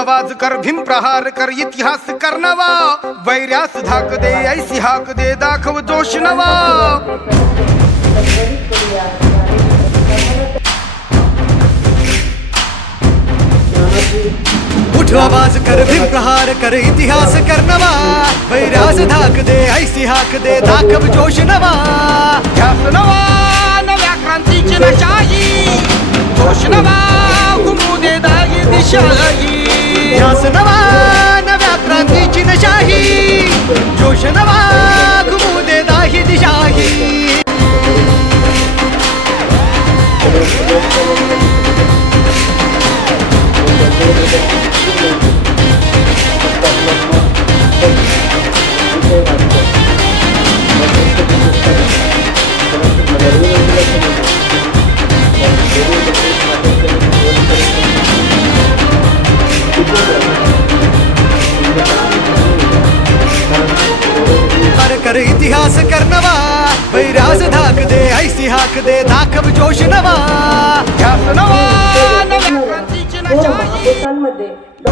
आवाज़ कर, भीम प्रहार कर, इतिहास कर नवा। वैर्यास धाक दे, ऐसी हाक दे, दाखव जोश नवा। उठ आवाज़ कर, भीम प्रहार कर, इतिहास कर नवा। वैरास धाक दे, ऐसी हाक दे, दाखव जोश नवा। ध्यास नवा, नव्या क्रांतीची नशाही जोश नवा घुमू दे दागी दिशाही ध्यास नवा नव्या क्रांतीची नशाही. जोश नवा घुमू दे दाही दिशाही. ਕਰ ਕਰ ਇਤਿਹਾਸ ਕਰਨਵਾ ਬਈ ਰਾਜ਼ ਧਾਕ ਦੇ ਐਸੀ ਹਾਕ ਦੇ ਦਾਖਬ ਜੋਸ਼ ਨਵਾ। ਜਸ ਨਵਾ ਨਵੇਂ ਕ੍ਰਾਂਤੀ ਚ ਨਚਾਈ